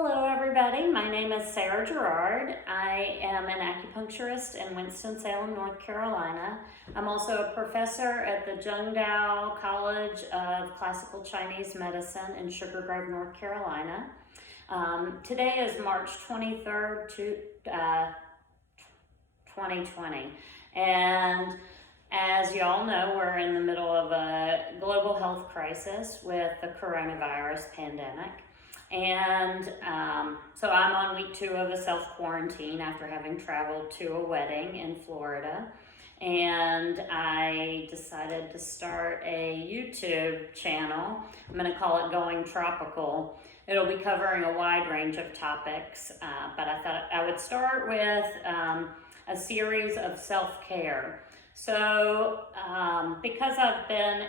Hello everybody, my name is Sarah Gerard. I am an acupuncturist in Winston-Salem, North Carolina. I'm also a professor at the Zhengdao College of Classical Chinese Medicine in Sugar Grove, North Carolina. Today is March 23rd, 2020, and as you all know, we're in the middle of a global health crisis with the coronavirus pandemic. And so I'm on week 2 of a self-quarantine after having traveled to a wedding in Florida. And I decided to start a YouTube channel. I'm going to call it Going Tropical. It'll be covering a wide range of topics, but I thought I would start with a series of self-care. So because I've been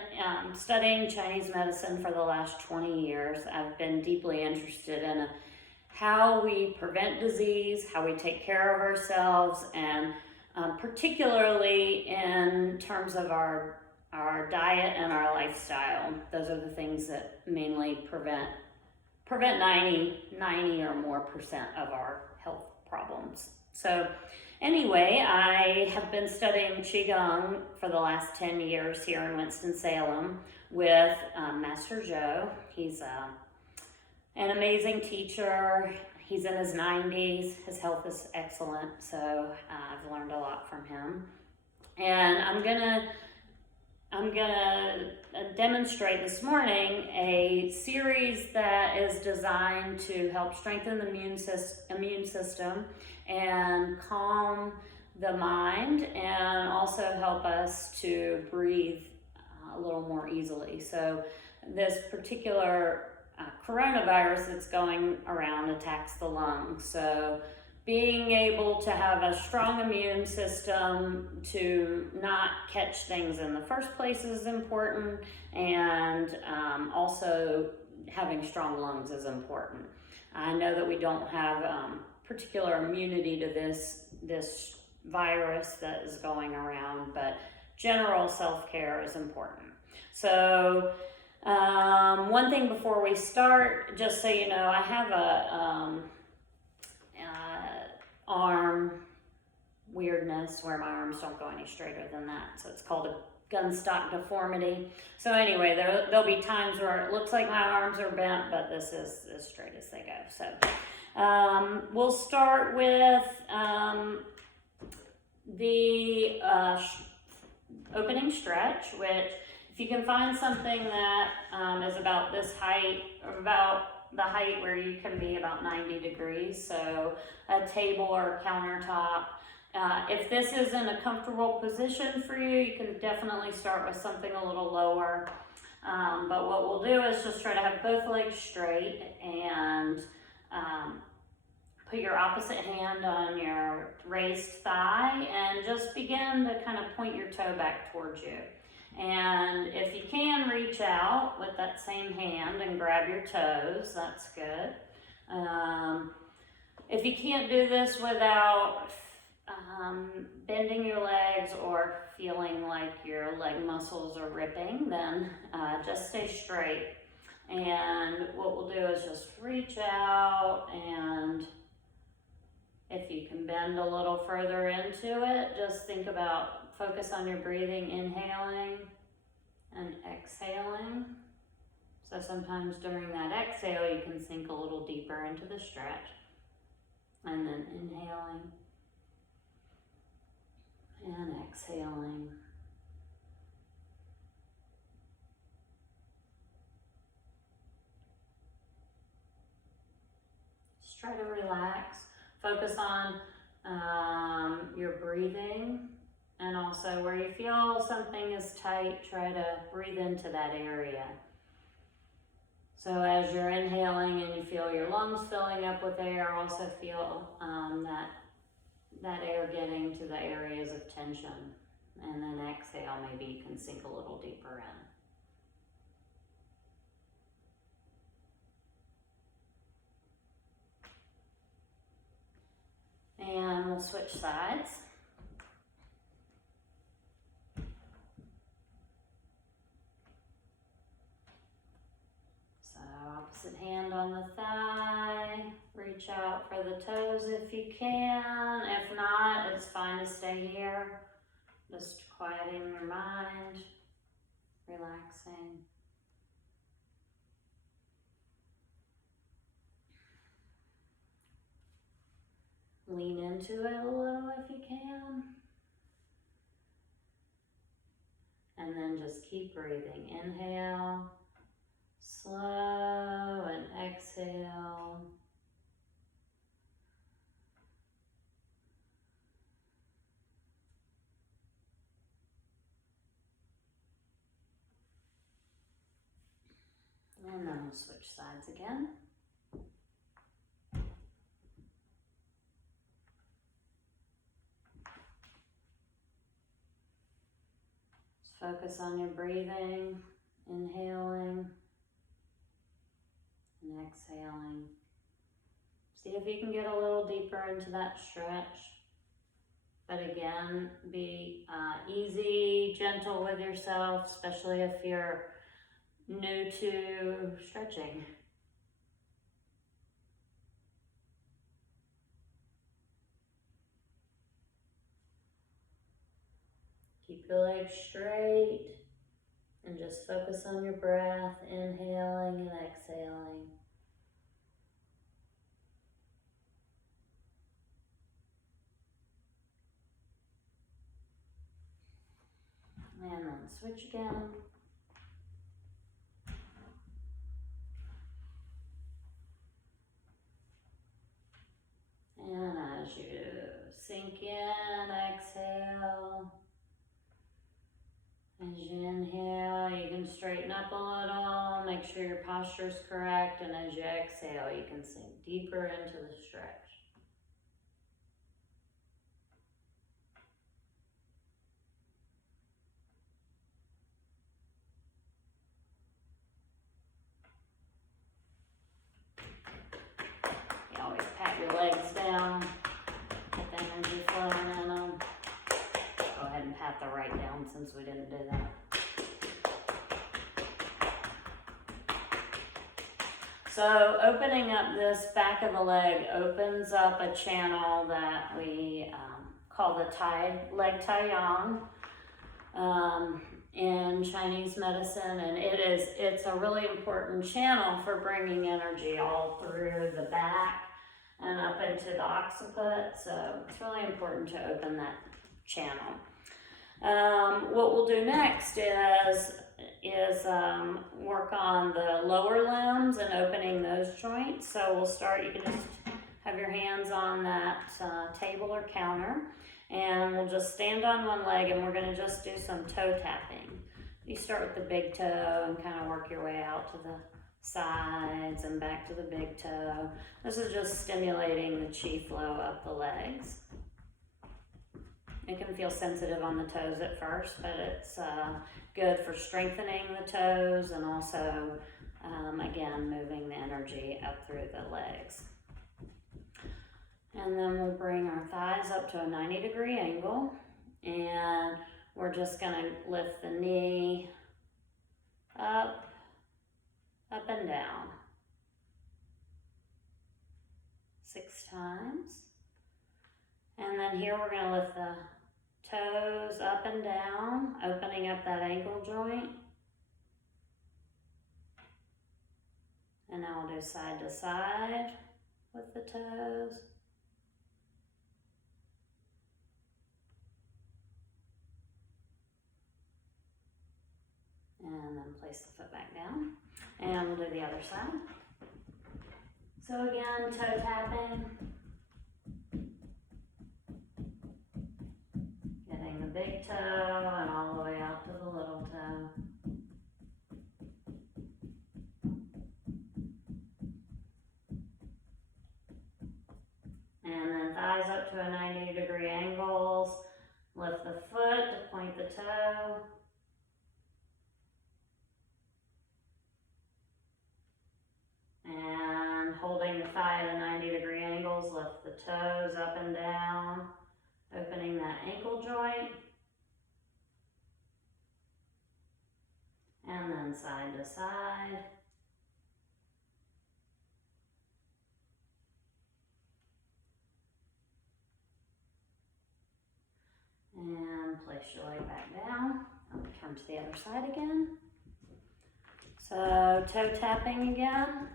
studying Chinese medicine for the last 20 years, I've been deeply interested in how we prevent disease, how we take care of ourselves, and particularly in terms of our diet and our lifestyle. Those are the things that mainly prevent 90 or more percent of our health problems. So anyway, I have been studying Qigong for the last 10 years here in Winston-Salem with Master Zhou. He's an amazing teacher. He's in his 90s. His health is excellent, so I've learned a lot from him. And I'm gonna demonstrate this morning a series that is designed to help strengthen the immune system and calm the mind, and also help us to breathe a little more easily. So this particular coronavirus that's going around attacks the lungs. So being able to have a strong immune system to not catch things in the first place is important, and also having strong lungs is important. I know that we don't have particular immunity to this virus that is going around, but general self-care is important. So one thing before we start, just so you know, I have a arm weirdness where my arms don't go any straighter than that, so it's called a gunstock deformity. So anyway, there'll be times where it looks like my arms are bent, but this is as straight as they go. So we'll start with the opening stretch, which if you can find something that is about this height, or about the height where you can be about 90 degrees, so a table or a countertop. If this isn't a comfortable position for you, you can definitely start with something a little lower. But what we'll do is just try to have both legs straight, and put your opposite hand on your raised thigh and just begin to kind of point your toe back towards you. And if you can, reach out with that same hand and grab your toes, that's good. If you can't do this without bending your legs or feeling like your leg muscles are ripping, then just stay straight. And what we'll do is just reach out, and if you can bend a little further into it, just focus on your breathing, inhaling and exhaling. So sometimes during that exhale, you can sink a little deeper into the stretch. And then inhaling and exhaling. Just try to relax. Focus on your breathing, and also where you feel something is tight, try to breathe into that area. So as you're inhaling and you feel your lungs filling up with air, also feel that air getting to the areas of tension. And then exhale, maybe you can sink a little deeper in. And we'll switch sides. So opposite hand on the thigh. Reach out for the toes if you can. If not, it's fine to stay here. Just quieting your mind, relaxing. Lean into it a little if you can. And then just keep breathing. Inhale, slow, and exhale. And then we'll switch sides again. Just focus on your breathing, inhaling and exhaling. See if you can get a little deeper into that stretch. But again, be easy, gentle with yourself, especially if you're new to stretching. Keep your legs straight and just focus on your breath, inhaling and exhaling. And then switch again. And as you sink in, exhale. As you inhale, you can straighten up a little, make sure your posture is correct, and as you exhale, you can sink deeper into the stretch. You always pat your legs down, get the energy flowing in them. Go ahead and pat the right down since we didn't do that. So opening up this back of the leg opens up a channel that we call the leg tai yang in Chinese medicine, and it's a really important channel for bringing energy all through the back and up into the occiput. So it's really important to open that channel. What we'll do next is work on the lower limbs and opening those joints. So we'll start, you can just have your hands on that table or counter, and we'll just stand on one leg and we're gonna just do some toe tapping. You start with the big toe and kind of work your way out to the sides and back to the big toe. This is just stimulating the chi flow up the legs. It can feel sensitive on the toes at first, but it's good for strengthening the toes and also, again, moving the energy up through the legs. And then we'll bring our thighs up to a 90-degree angle, and we're just going to lift the knee up and down 6 times. And then here we're going to lift the toes up and down, opening up that ankle joint. And now we'll do side to side with the toes. And then place the foot back down. And we'll do the other side. So again, toe tapping. Getting the big toe and all the way out to the little toe. And then thighs up to a 90-degree angles. Lift the foot to point the toe. And holding the thigh at a 90-degree angles, lift the toes up and down, opening that ankle joint. And then side to side. Come to the other side again. So toe tapping again.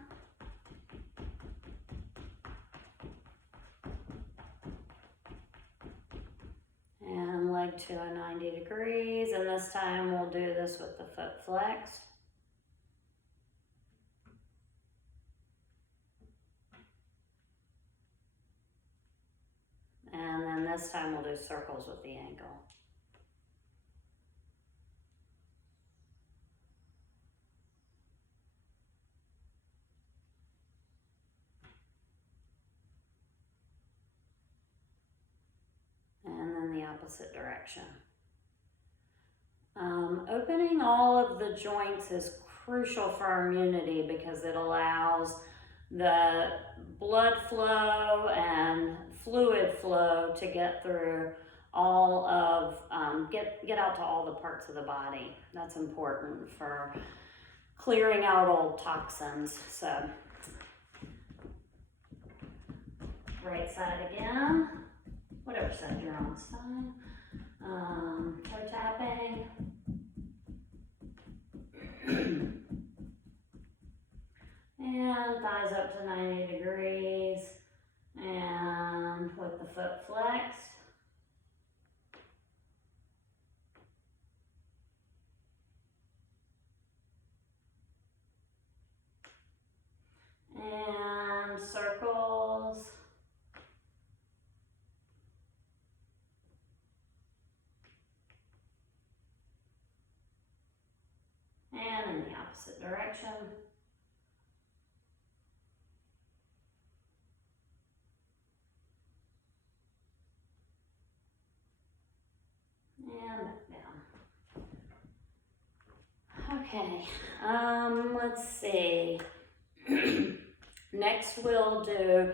And leg to a 90 degrees, and this time we'll do this with the foot flexed. And then this time we'll do circles with the ankle. And then the opposite direction. Opening all of the joints is crucial for our immunity because it allows the blood flow and fluid flow to get through all of, get out to all the parts of the body. That's important for clearing out old toxins. So, right side again. Whatever side you're on is fine. Toe tapping. And thighs up to 90 degrees. And with the foot flexed. And circles. And in the opposite direction. And back down. Okay, let's see. Next we'll do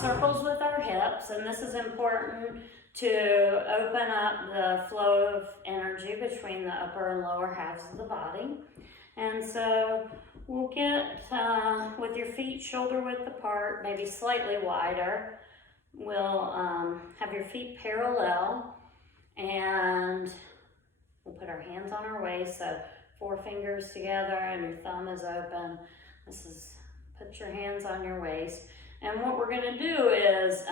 circles with our hips, and this is important to open up the flow of energy between the upper and lower halves of the body. And so we'll get with your feet shoulder width apart, maybe slightly wider. We'll have your feet parallel, and we'll put our hands on our waist, so 4 fingers together and your thumb is open. This is, put your hands on your waist. And what we're gonna do is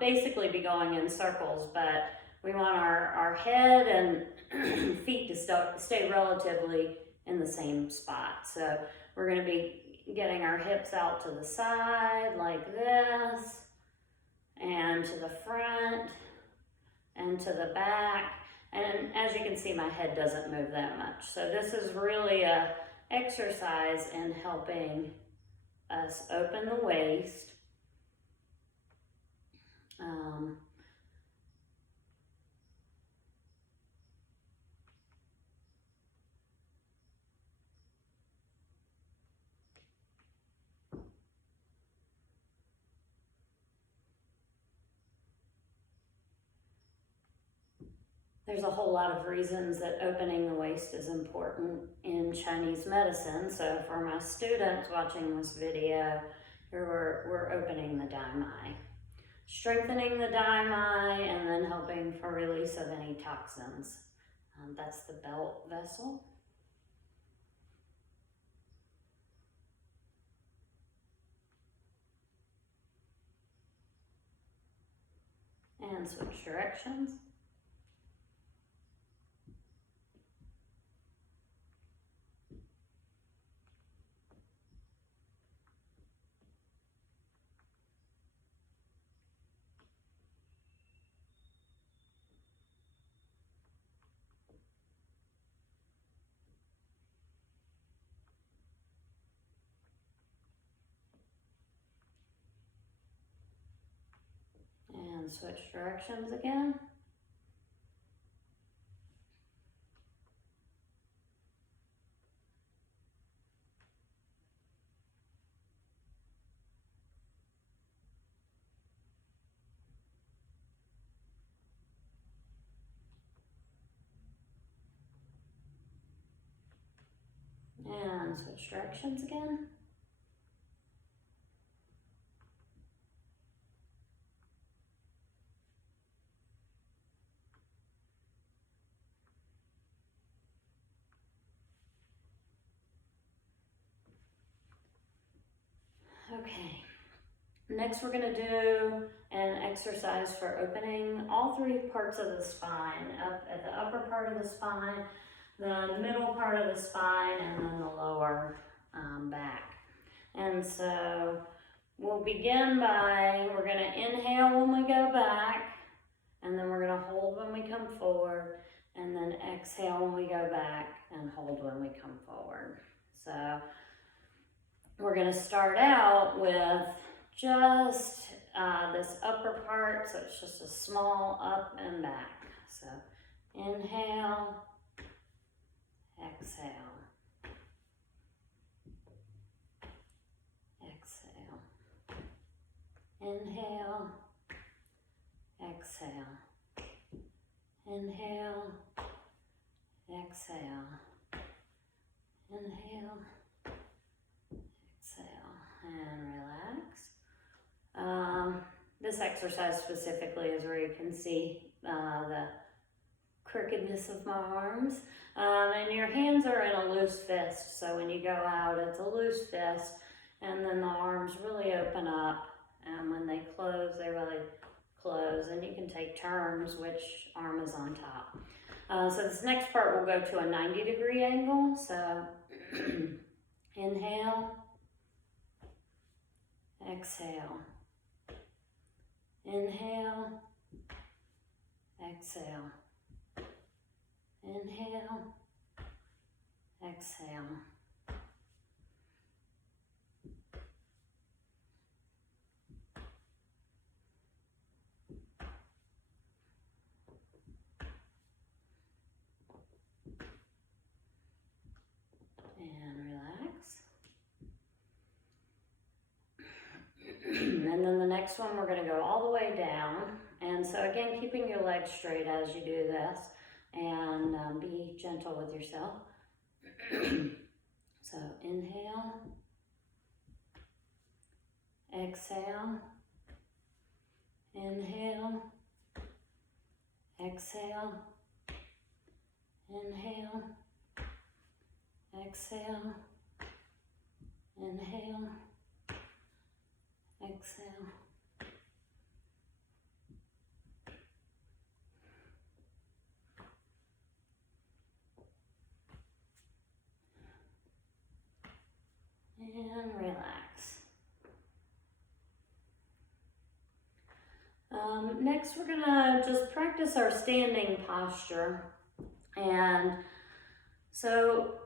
basically be going in circles, but we want our head and feet to stay relatively in the same spot. So we're gonna be getting our hips out to the side like this, and to the front, and to the back. And as you can see, my head doesn't move that much. So this is really a exercise in helping us open the waist. There's a whole lot of reasons that opening the waist is important in Chinese medicine. So for my students watching this video, here we're opening the daimai, strengthening the daimai, and then helping for release of any toxins. That's the belt vessel. And switch directions. And switch directions again. And switch directions again. Okay. Next, we're going to do an exercise for opening all three parts of the spine, up at the upper part of the spine, the middle part of the spine, and then the lower back. And so we'll begin by, we're going to inhale when we go back, and then we're going to hold when we come forward, and then exhale when we go back and hold when we come forward. So we're going to start out with just this upper part, so it's just a small up and back. So inhale, exhale, exhale, inhale, exhale, inhale, exhale, inhale, exhale, and relax. This exercise specifically is where you can see the crookedness of my arms. And your hands are in a loose fist, so when you go out, it's a loose fist, and then the arms really open up, and when they close, they really close, and you can take turns which arm is on top. So this next part will go to a 90-degree angle, so inhale, exhale, inhale, exhale, inhale, exhale. And relax. And then the next one, we're going to go all the way down. And so again, keeping your legs straight as you do this, and be gentle with yourself. So inhale, exhale, inhale, exhale, inhale, exhale, inhale, exhale. And relax. Next, we're gonna just practice our standing posture. And so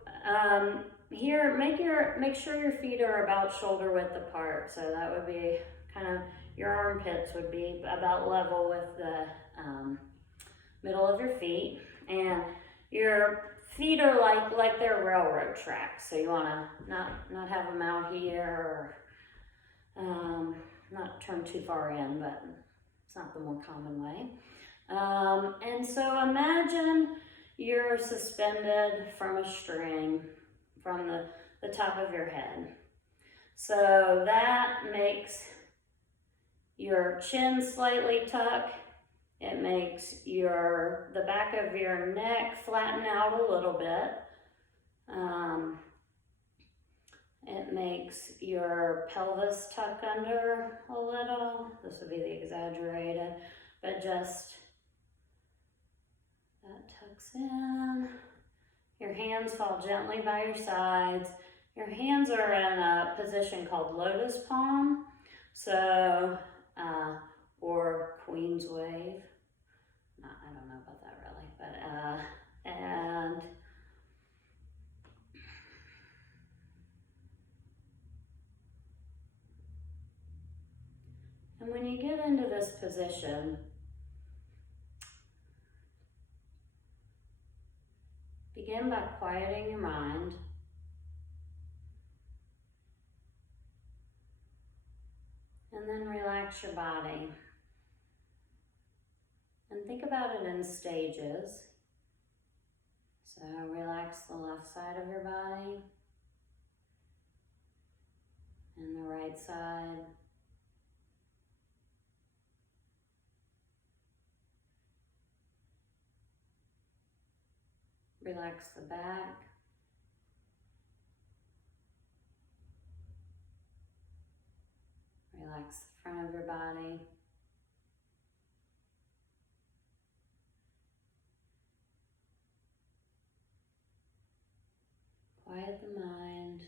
here, make sure your feet are about shoulder width apart. So that would be kind of, your armpits would be about level with the middle of your feet. And your feet are like they're railroad tracks. So you wanna not have them out here, or not turn too far in, but it's not the more common way. And so imagine you're suspended from a string from the top of your head. So that makes your chin slightly tuck. It makes the back of your neck flatten out a little bit. It makes your pelvis tuck under a little. This would be the exaggerated, but just that tucks in. Your hands fall gently by your sides. Your hands are in a position called lotus palm, so, or queen's wave. I don't know about that really, but, and when you get into this position, begin by quieting your mind. And then relax your body. And think about it in stages. So relax the left side of your body and the right side. Relax the back. Relax the front of your body. Quiet the mind.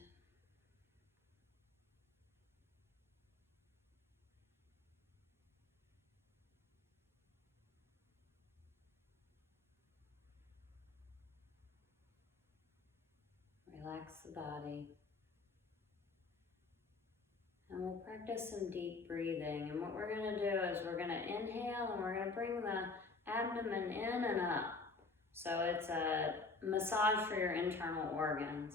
Relax the body. And we'll practice some deep breathing. And what we're going to do is we're going to inhale and we're going to bring the abdomen in and up. So it's a massage for your internal organs.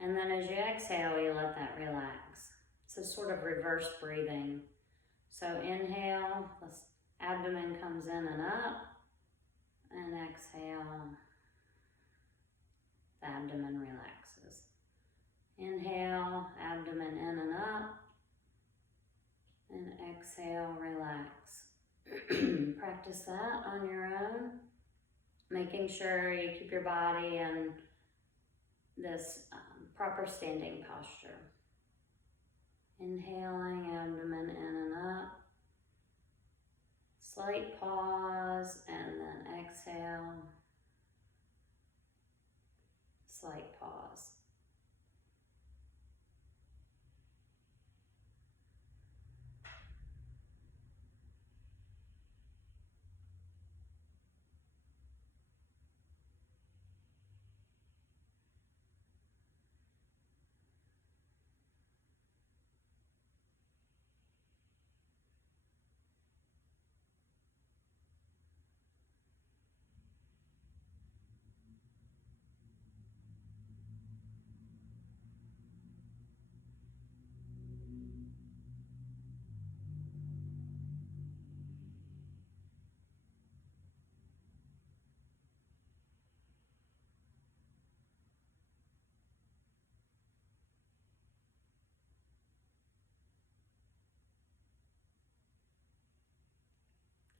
And then as you exhale, you let that relax. So sort of reverse breathing. So inhale, the abdomen comes in and up. And exhale, the abdomen relaxes. Inhale, abdomen in and up. And exhale, relax. Practice that on your own. Making sure you keep your body in this proper standing posture. Inhaling, abdomen in and up. Slight pause, and then exhale. Slight pause.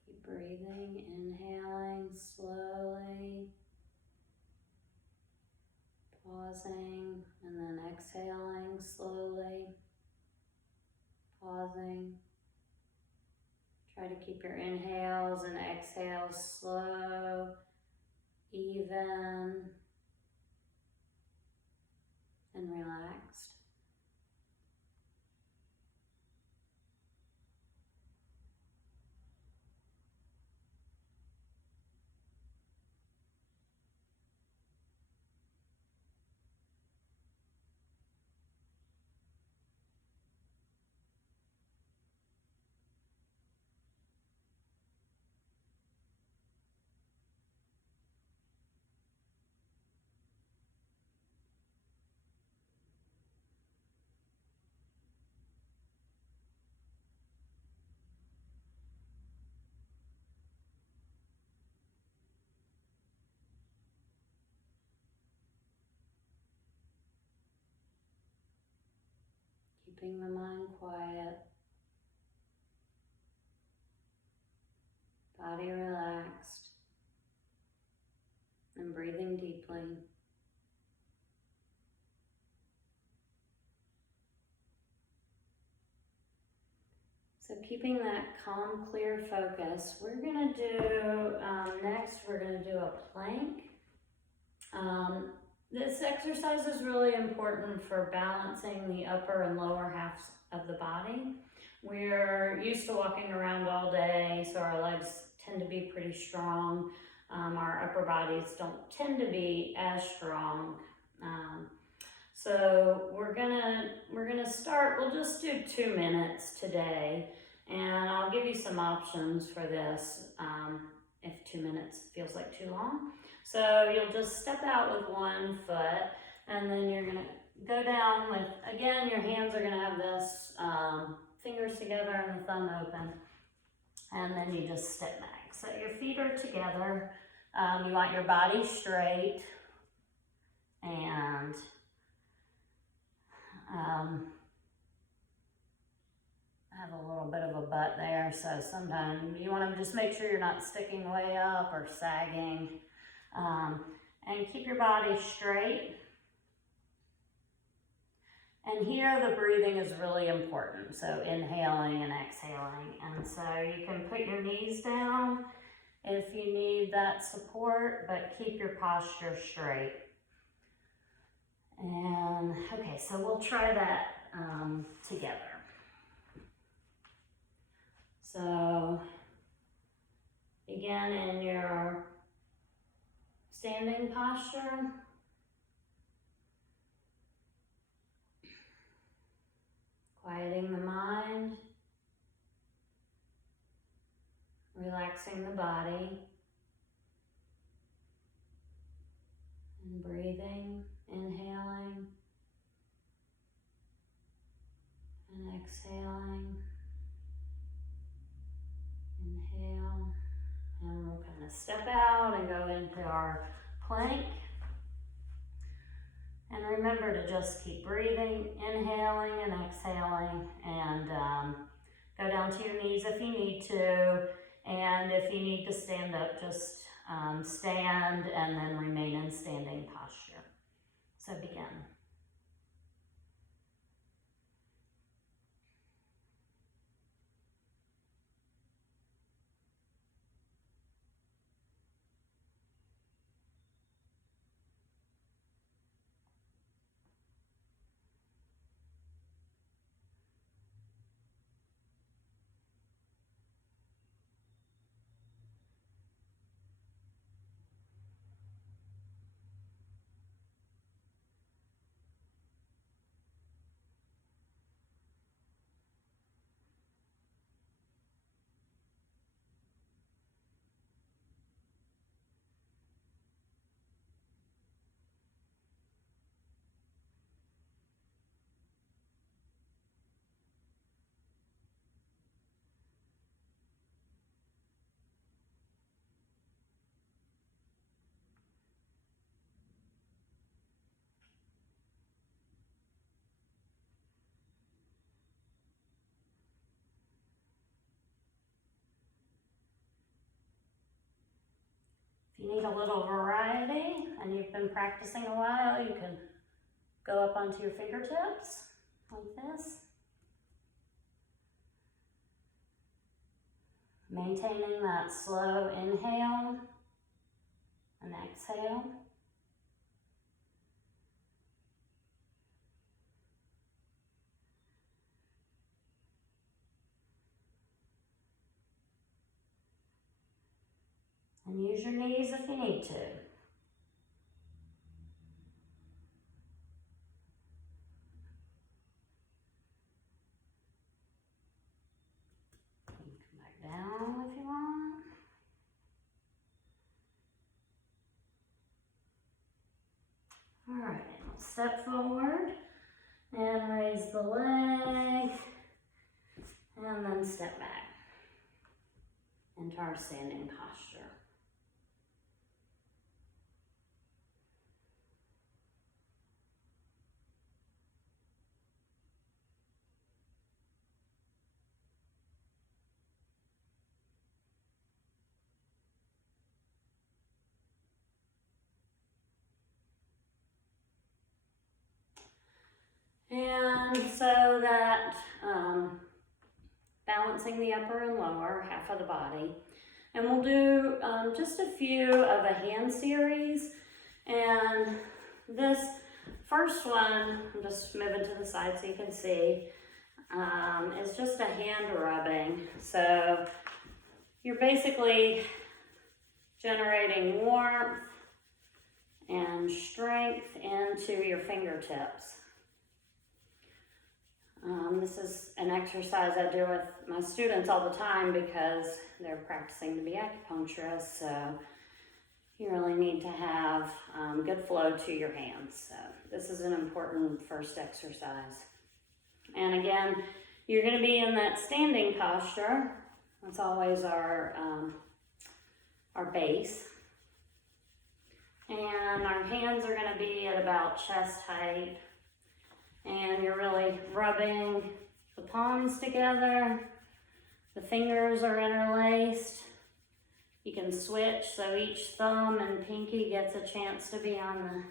Keep breathing, inhaling slowly, pausing, and then exhaling slowly, pausing. Try to keep your inhales and exhales slow, even, and relaxed. Keeping the mind quiet, body relaxed, and breathing deeply. So keeping that calm, clear focus, we're going to do, next we're going to do a plank. This exercise is really important for balancing the upper and lower halves of the body. We're used to walking around all day, so our legs tend to be pretty strong. Our upper bodies don't tend to be as strong. So we're gonna start, we'll just do 2 minutes today, and I'll give you some options for this if 2 minutes feels like too long. So you'll just step out with one foot, and then you're gonna go down with, again, your hands are gonna have this, fingers together and the thumb open, and then you just step back. So your feet are together, you want your body straight, and I have a little bit of a butt there, so sometimes you want to just make sure you're not sticking way up or sagging. And keep your body straight. And here the breathing is really important, so inhaling and exhaling. And so you can put your knees down if you need that support, but keep your posture straight. And okay, so we'll try that together. So begin in your standing posture. Quieting the mind, relaxing the body, and breathing, inhaling, and exhaling. Inhale, and we'll kind of step out and go into our plank. And remember to just keep breathing, inhaling and exhaling, and go down to your knees if you need to. And if you need to stand up, just stand and then remain in standing posture. So begin. If you need a little variety and you've been practicing a while, you can go up onto your fingertips like this. Maintaining that slow inhale and exhale. And use your knees if you need to. You can come back down if you want. All right, step forward and raise the leg, and then step back into our standing posture. And so that balancing the upper and lower half of the body. And we'll do just a few of a hand series. And this first one, I'm just moving to the side so you can see, is just a hand rubbing. So you're basically generating warmth and strength into your fingertips. This is an exercise I do with my students all the time because they're practicing to be acupuncturists, so you really need to have good flow to your hands. So this is an important first exercise. And again, you're going to be in that standing posture. That's always our base. And our hands are going to be at about chest height. And you're really rubbing the palms together. The fingers are interlaced. You can switch, so each thumb and pinky gets a chance to be on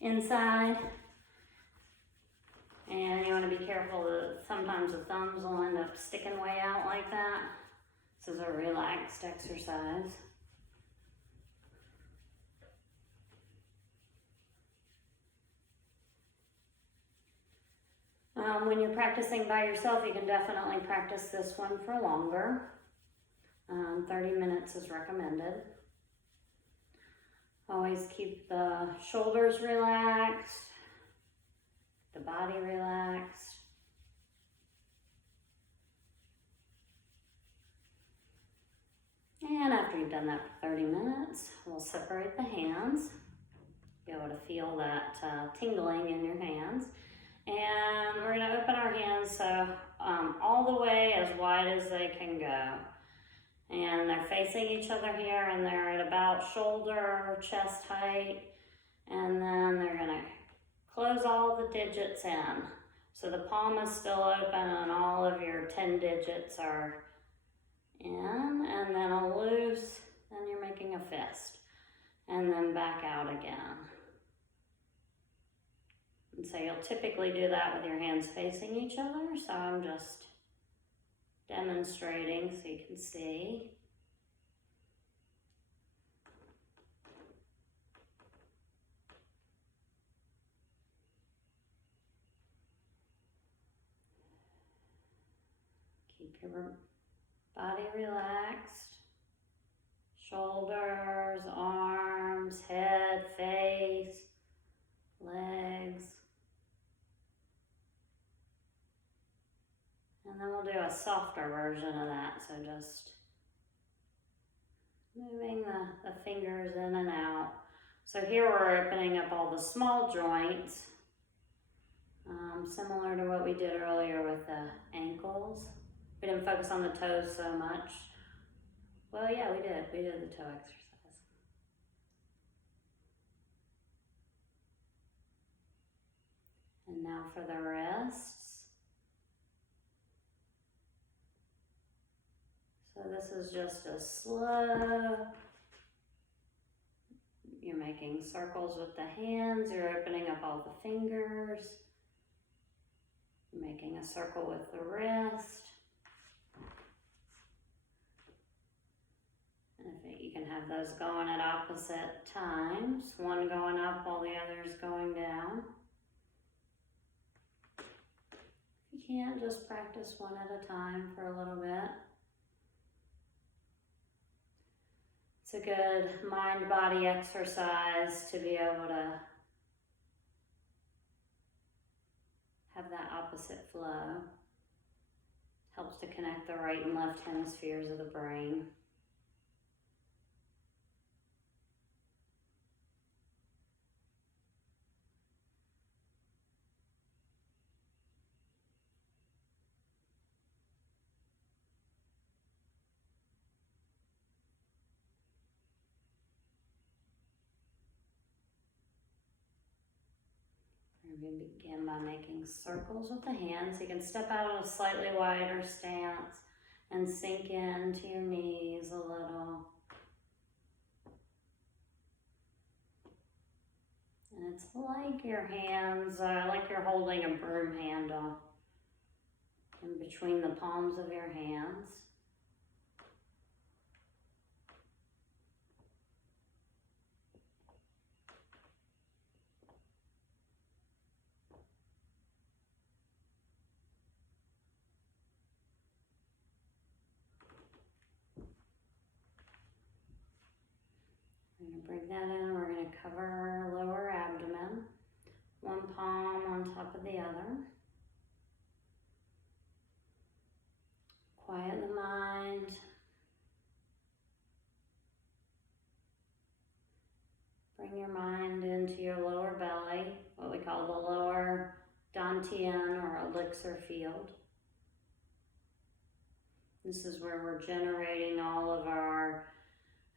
the inside. And to be careful that sometimes the thumbs will end up sticking way out like that. This is a relaxed exercise. When you're practicing by yourself, you can definitely practice this one for longer. 30 minutes is recommended. Always keep the shoulders relaxed, the body relaxed. And after you've done that for 30 minutes, we'll separate the hands. Be able to feel that tingling in your hands. And we're gonna open our hands so all the way as wide as they can go. And they're facing each other here, and they're at about shoulder, chest height. And then they're gonna close all the digits in. So the palm is still open and all of your 10 digits are in, and then a loose, then you're making a fist. And then back out again. And so you'll typically do that with your hands facing each other, so I'm just demonstrating so you can see. Keep your body relaxed. Shoulders, arms, head, face, legs. And then we'll do a softer version of that, so just moving the fingers in and out. So here we're opening up all the small joints, similar to what we did earlier with the ankles. We didn't focus on the toes so much. Well, yeah, we did the toe exercise. And now for the wrists. So this is just a slow, you're making circles with the hands, you're opening up all the fingers, you're making a circle with the wrist. And you can have those going at opposite times, one going up while the other is going down. If you can't, just practice one at a time for a little bit. It's a good mind-body exercise to be able to have that opposite flow. Helps to connect the right and left hemispheres of the brain. We begin by making circles with the hands. You can step out on a slightly wider stance and sink into your knees a little. And it's like your hands, like you're holding a broom handle in between the palms of your hands. We're going to bring that in. We're going to cover our lower abdomen, one palm on top of the other. Quiet the mind. Bring your mind into your lower belly, what we call the lower dantian or elixir field. This is where we're generating all of our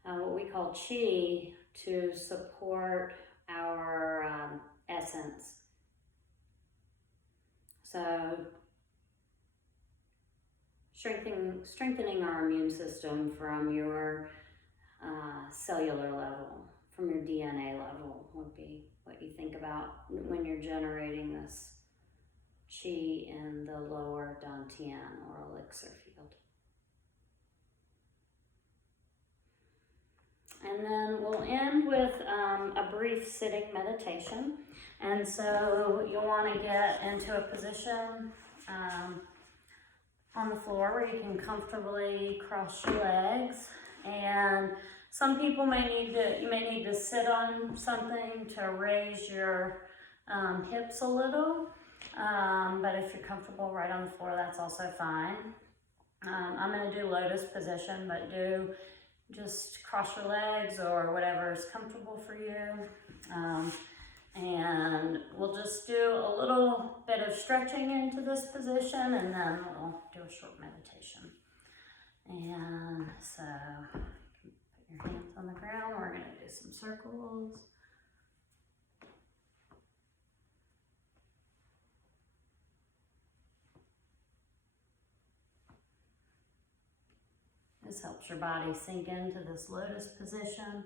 what we call Qi to support our essence. So strengthening our immune system from your cellular level, from your DNA level would be what you think about when you're generating this Qi in the lower dantian or elixir field. And then we'll end with a brief sitting meditation. And so you'll want to get into a position on the floor where you can comfortably cross your legs. And some people you may need to sit on something to raise your hips a little. But if you're comfortable right on the floor, that's also fine. I'm going to do lotus position, but do just cross your legs or whatever is comfortable for you. And we'll just do a little bit of stretching into this position, and then we'll do a short meditation. And so put your hands on the ground. We're going to do some circles. This helps your body sink into this lotus position.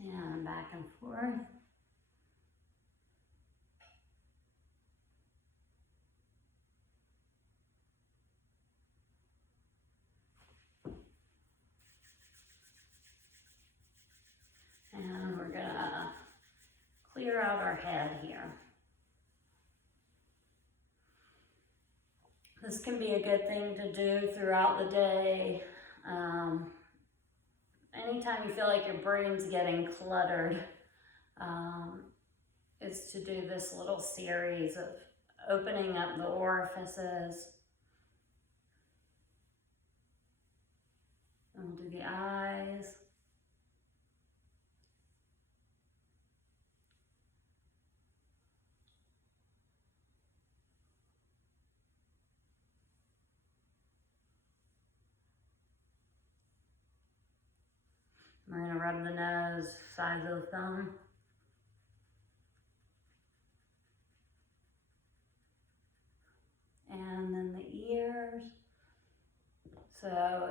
And back and forth. And we're gonna clear out our head here. This can be a good thing to do throughout the day. Anytime you feel like your brain's getting cluttered, is to do this little series of opening up the orifices. And we'll do the eyes. We're going to rub the nose, sides of the thumb. And then the ears. So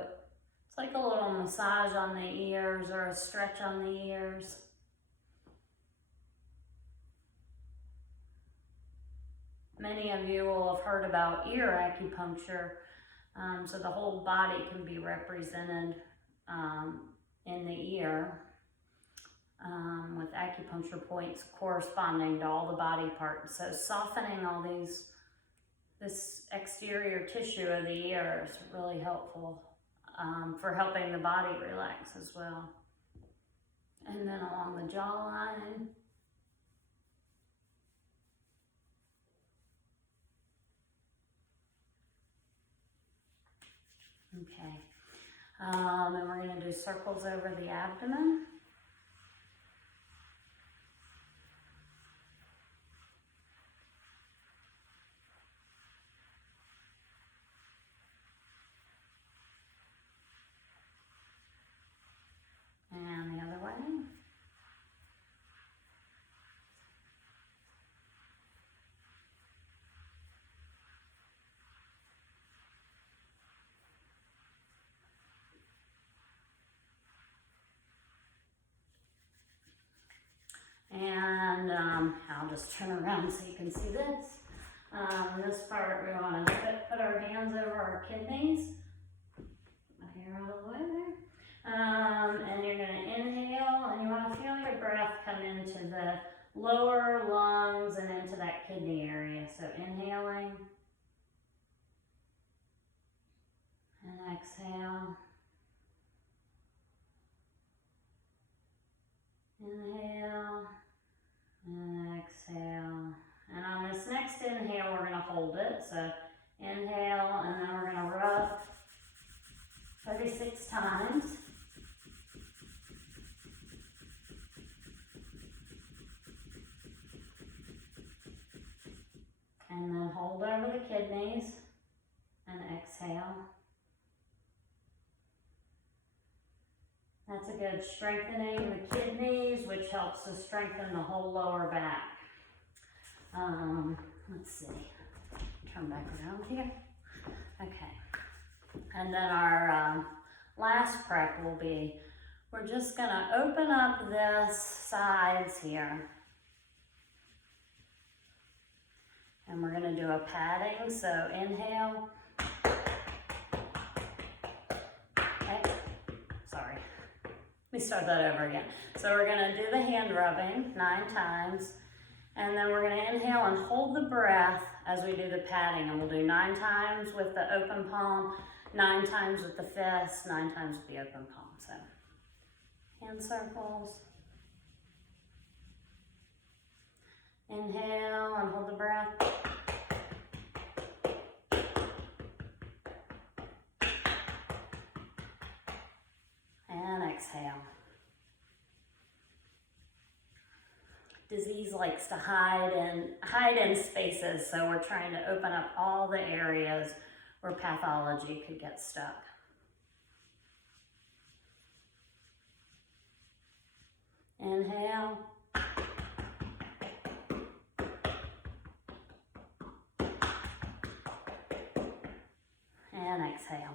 it's like a little massage on the ears or a stretch on the ears. Many of you will have heard about ear acupuncture. So the whole body can be represented in the ear with acupuncture points corresponding to all the body parts. So softening all this exterior tissue of the ear is really helpful for helping the body relax as well. And then along the jawline. Okay. And we're going to do circles over the abdomen. And the other way. And I'll just turn around so you can see this. This part we want to put our hands over our kidneys. My hair all the way there. And you're going to inhale, and you want to feel your breath come into the lower lungs and into that kidney area. So inhaling and exhale. Inhale and exhale. And on this next inhale, we're going to hold it. So inhale, and then we're going to rub 36 times. And then hold over the kidneys and exhale. That's a good strengthening the kidneys, which helps to strengthen the whole lower back. Let's see. Turn back around here. Okay. And then our last prep will be, we're just gonna open up this sides here. And we're gonna do a padding, so inhale. Okay, sorry. Let me start that over again. So we're gonna do the hand rubbing 9 times, and then we're gonna inhale and hold the breath as we do the padding, and we'll do 9 times with the open palm, 9 times with the fist, 9 times with the open palm. So hand circles. Inhale and hold the breath. And exhale. Disease likes to hide in spaces, so we're trying to open up all the areas where pathology could get stuck. Inhale. And exhale.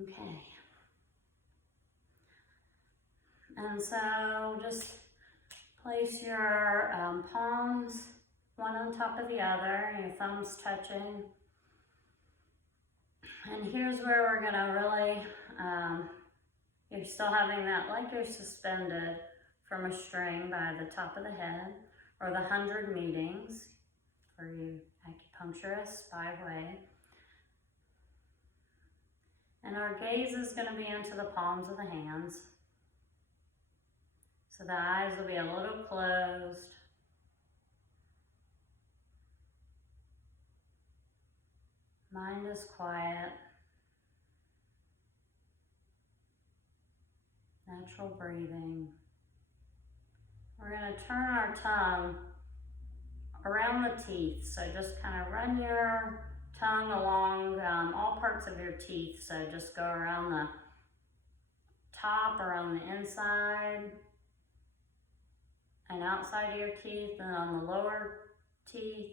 Okay. And so just place your palms one on top of the other, and your thumbs touching. And here's where we're gonna really, you're still having that like you're suspended from a string by the top of the head, or the 100 meetings for you acupuncturists by way. And our gaze is going to be into the palms of the hands. So the eyes will be a little closed. Mind is quiet. Natural breathing. We're going to turn our tongue around the teeth. So just kind of run your tongue along all parts of your teeth. So just go around the top, around the inside and outside of your teeth, and on the lower teeth.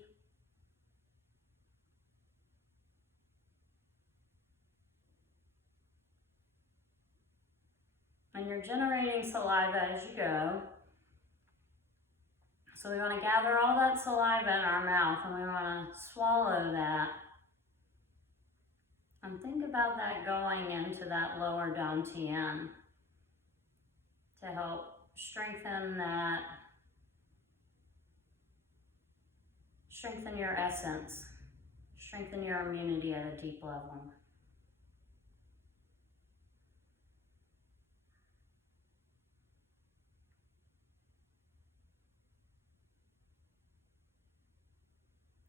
And you're generating saliva as you go. So we want to gather all that saliva in our mouth, and we want to swallow that. And think about that going into that lower dantian to help strengthen that, strengthen your essence, strengthen your immunity at a deep level.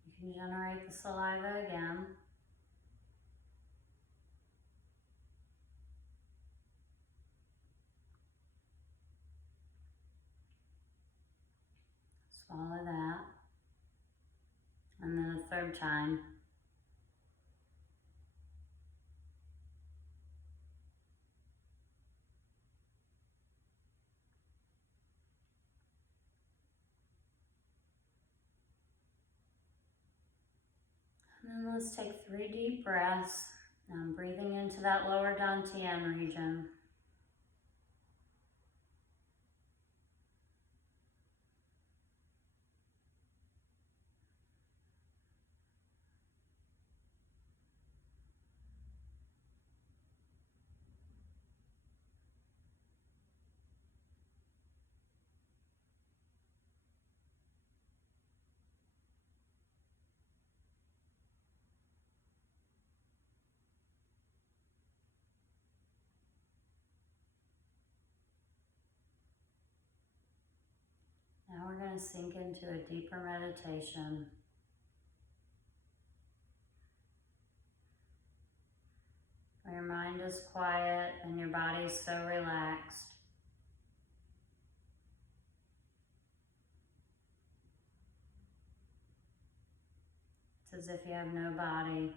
You can generate the saliva again. Swallow that. And then a third time. And then let's take 3 deep breaths. Breathing into that lower dantian region. Now we're going to sink into a deeper meditation. Where your mind is quiet and your body is so relaxed. It's as if you have no body,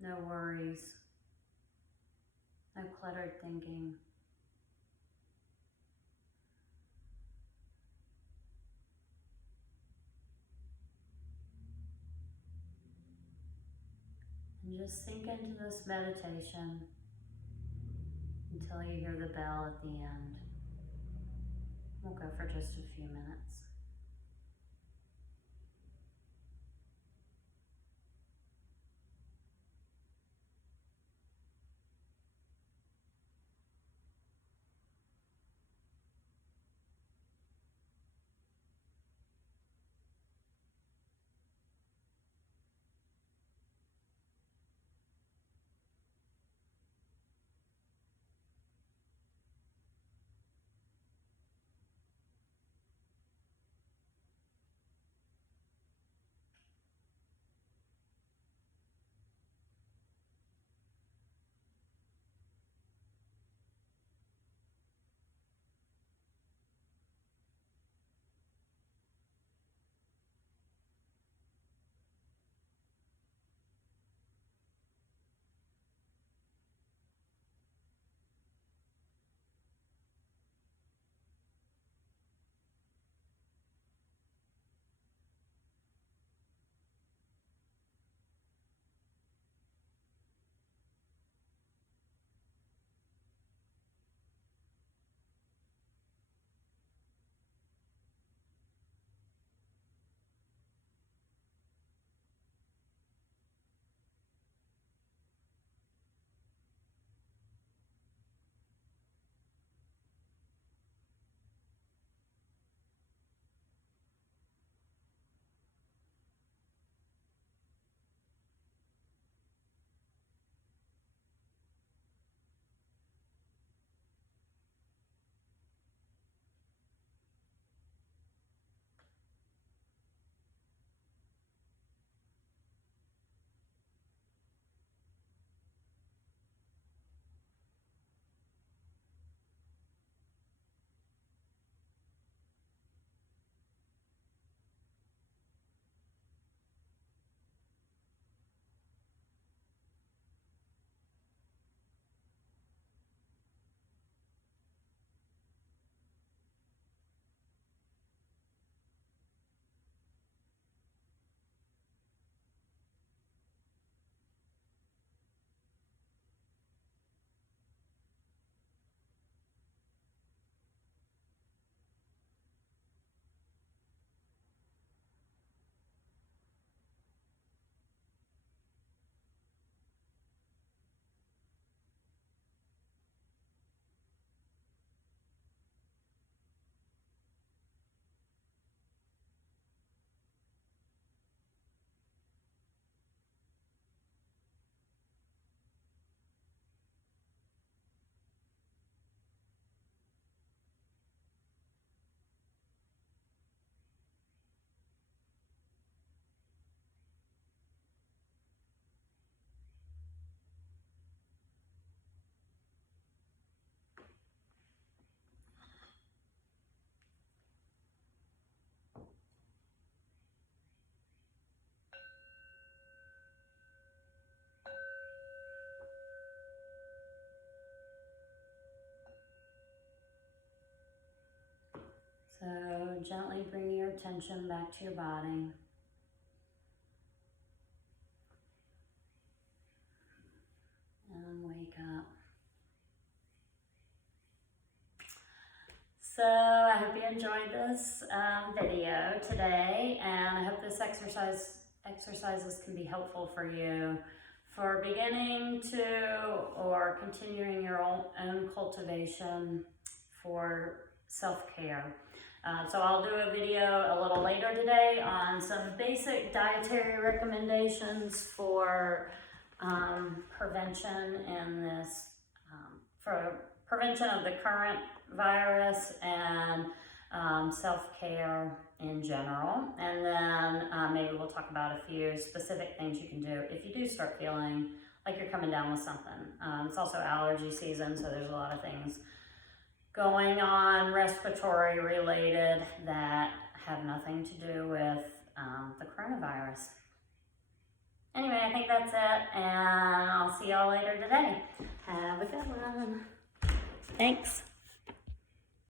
no worries, no cluttered thinking. And just sink into this meditation until you hear the bell at the end. We'll go for just a few minutes. So gently bring your attention back to your body. And wake up. So I hope you enjoyed this video today, and I hope this exercises can be helpful for you for beginning to or continuing your own cultivation for self-care. So I'll do a video a little later today on some basic dietary recommendations for prevention in this, for prevention of the current virus and self-care in general. And then maybe we'll talk about a few specific things you can do if you do start feeling like you're coming down with something. It's also allergy season, so there's a lot of things going on respiratory related that have nothing to do with the coronavirus. Anyway, I think that's it, and I'll see y'all later today. Have a good one. Thanks.